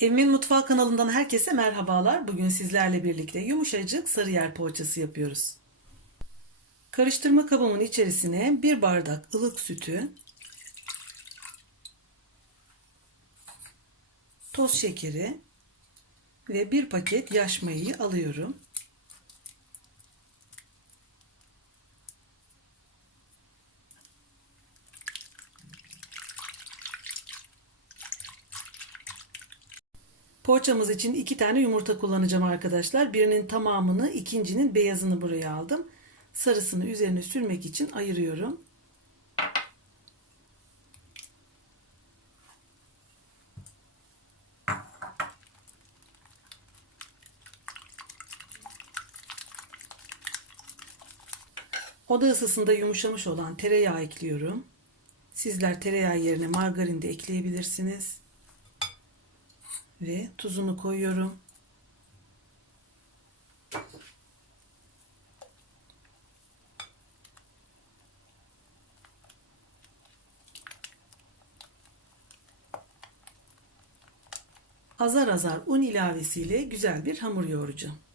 Evimin Mutfağı kanalından herkese merhabalar. Bugün sizlerle birlikte yumuşacık sarıyer poğaçası yapıyoruz. Karıştırma kabımın içerisine bir bardak ılık sütü, toz şekeri ve bir paket yaş mayayı alıyorum. Poğaçamız için iki tane yumurta kullanacağım arkadaşlar. Birinin tamamını, ikincinin beyazını buraya aldım. Sarısını üzerine sürmek için ayırıyorum. Oda ısısında yumuşamış olan tereyağı ekliyorum. Sizler tereyağı yerine margarin de ekleyebilirsiniz ve tuzunu koyuyorum. Azar azar un ilavesiyle güzel bir hamur yoğuracağım.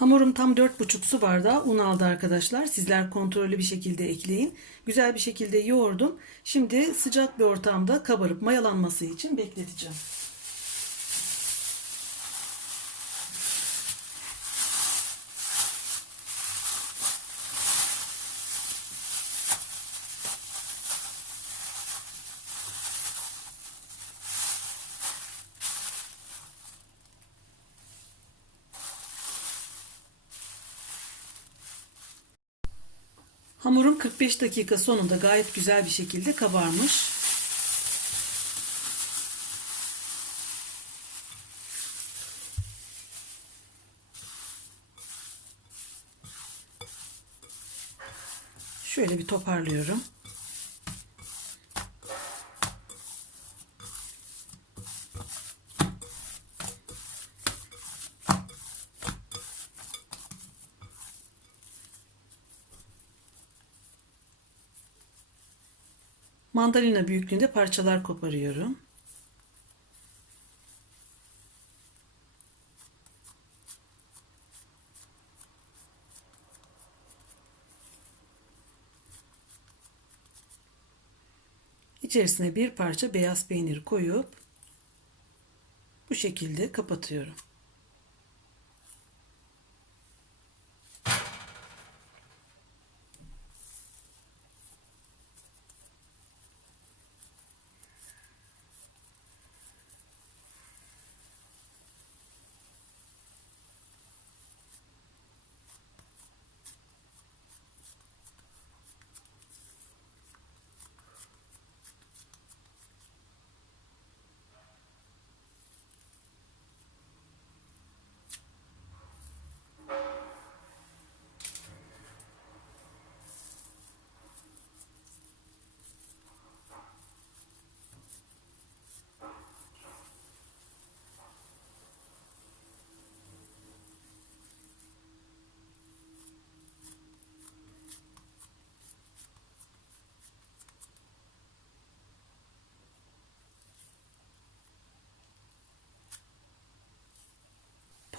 Hamurum tam 4,5 su bardağı un aldı arkadaşlar. Sizler kontrollü bir şekilde ekleyin. Güzel bir şekilde yoğurdum. Şimdi sıcak bir ortamda kabarıp mayalanması için bekleteceğim. Hamurum 45 dakika sonunda gayet güzel bir şekilde kabarmış. Şöyle bir toparlıyorum. Mandalina büyüklüğünde parçalar koparıyorum. İçerisine bir parça beyaz peynir koyup bu şekilde kapatıyorum.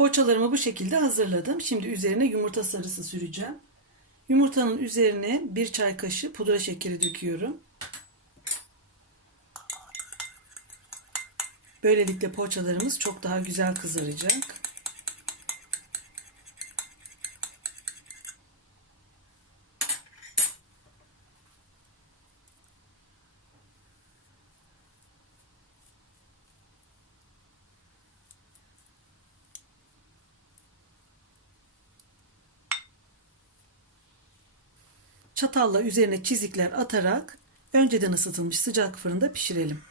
Poğaçalarımı bu şekilde hazırladım. Şimdi üzerine yumurta sarısı süreceğim. Yumurtanın üzerine bir çay kaşığı pudra şekeri döküyorum. Böylelikle poğaçalarımız çok daha güzel kızaracak. Çatalla üzerine çizikler atarak önceden ısıtılmış sıcak fırında pişirelim.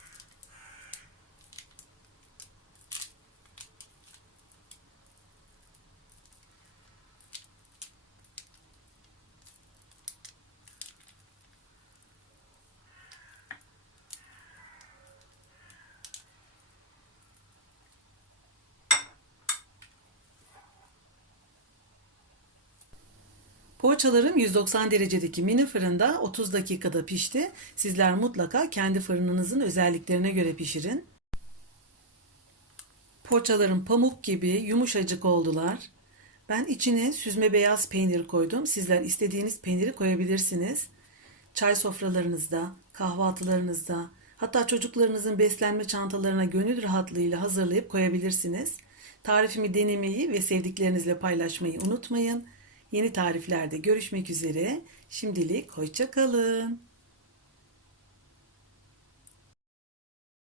Poğaçalarım 190 derecedeki mini fırında 30 dakikada pişti. Sizler mutlaka kendi fırınınızın özelliklerine göre pişirin. Poğaçalarım pamuk gibi yumuşacık oldular. Ben içine süzme beyaz peynir koydum. Sizler istediğiniz peyniri koyabilirsiniz. Çay sofralarınızda, kahvaltılarınızda, hatta çocuklarınızın beslenme çantalarına gönül rahatlığıyla hazırlayıp koyabilirsiniz. Tarifimi denemeyi ve sevdiklerinizle paylaşmayı unutmayın. Yeni tariflerde görüşmek üzere. Şimdilik hoşça kalın.